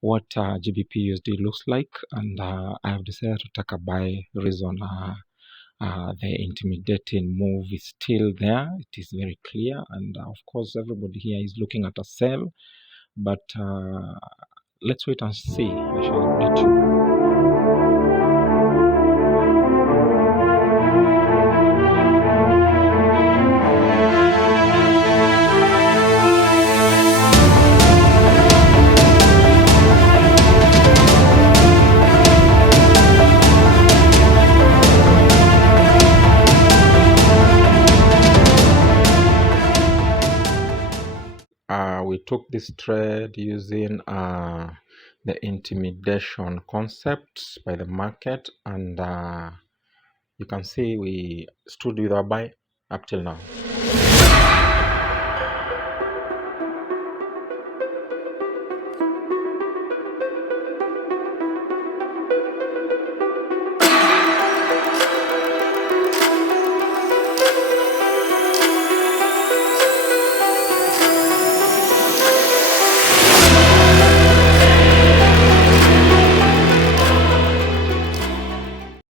what GBPUSD looks like, and I have decided to take a buy. Reason the intimidating move is still there. It is very clear, and of course everybody here is looking at a sell, but let's wait and see. I shall update you. We took this trade using the intimidation concept by the market, and you can see we stood with our buy up till now.